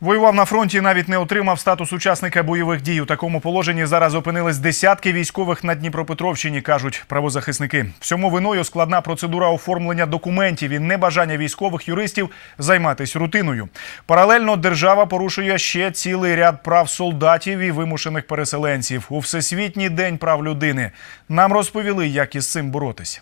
Воював на фронті, і навіть не отримав статус учасника бойових дій. У такому положенні зараз опинились десятки військових на Дніпропетровщині, кажуть правозахисники. Всьому виною складна процедура оформлення документів і небажання військових юристів займатися рутиною. Паралельно держава порушує ще цілий ряд прав солдатів і вимушених переселенців у всесвітній день прав людини. Нам розповіли, як із цим боротися.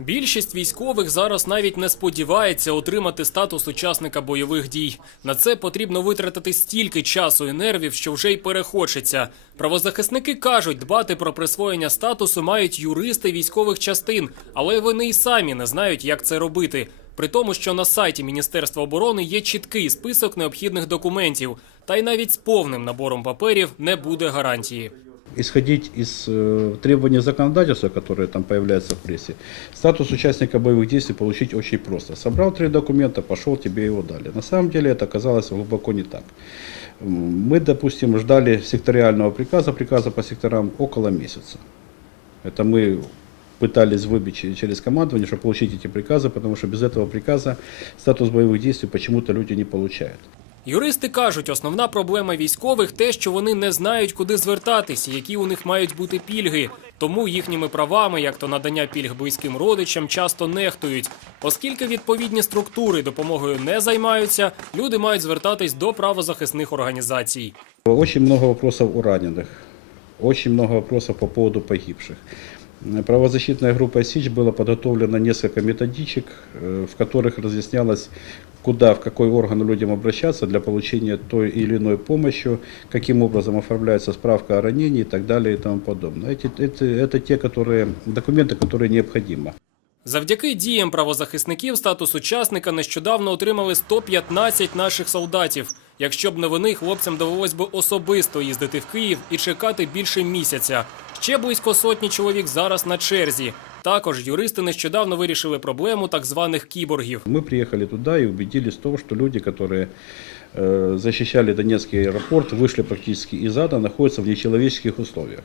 Більшість військових зараз навіть не сподівається отримати статус учасника бойових дій. На це потрібно витратити стільки часу і нервів, що вже й перехочеться. Правозахисники кажуть, дбати про присвоєння статусу мають юристи військових частин, але вони й самі не знають, як це робити. При тому, що на сайті Міністерства оборони є чіткий список необхідних документів, та й навіть з повним набором паперів не буде гарантії. Исходить из э, требований законодательства, которые там появляются в прессе, статус участника боевых действий получить очень просто. Собрал три документа, пошел, тебе его дали. На самом деле это оказалось глубоко не так. Мы, допустим, ждали секториального приказа, приказа по секторам около месяца. Это мы пытались выбить че- через командование, чтобы получить эти приказы, потому что без этого приказа статус боевых действий почему-то люди не получают. Юристи кажуть, основна проблема військових те, що вони не знають, куди звертатись, які у них мають бути пільги. Тому їхніми правами, як то надання пільг близьким родичам, часто нехтують. Оскільки відповідні структури допомогою не займаються, люди мають звертатись до правозахисних організацій. Очень много вопросов у раненых, очень много вопросов по поводу погибших. Э, Правозащитная группа СИЧ было подготовлено несколько методичек, э, в которых разъяснялось, куда, в какой орган людям обращаться для получения той или иной помощи, каким образом оформляется справка о ранении и так далее и тому подобное. Эти, это, это те которые, документы, которые необходимы. Завдяки діям правозахисників статус учасника нещодавно отримали 115 наших солдатів. Якщо б не вони, хлопцям довелось би особисто їздити в Київ і чекати більше місяця. Ще близько сотні чоловік зараз на черзі. Також юристи нещодавно вирішили проблему так званих кіборгів. Мы приехали туда и убедились в том, что люди, которые э, защищали Донецкий аэропорт, вышли практически из ада, находятся в нечеловеческих условиях.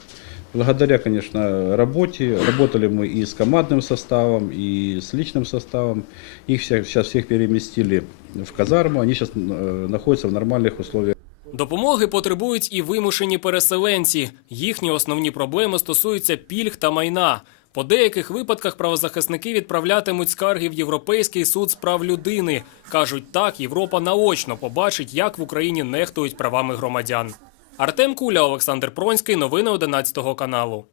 Благодаря, конечно, работе, работали мы и с командным составом, и с личным составом. Их всех, сейчас всех переместили в казарму, они сейчас э, находятся в нормальных условиях. Допомоги потребують і вимушені переселенці. Їхні основні проблеми стосуються пільг та майна. По деяких випадках правозахисники відправлятимуть скарги в Європейський суд з прав людини. Кажуть, так Європа наочно побачить, як в Україні нехтують правами громадян. Артем Куля, Олександр Пронський. Новини 11 каналу.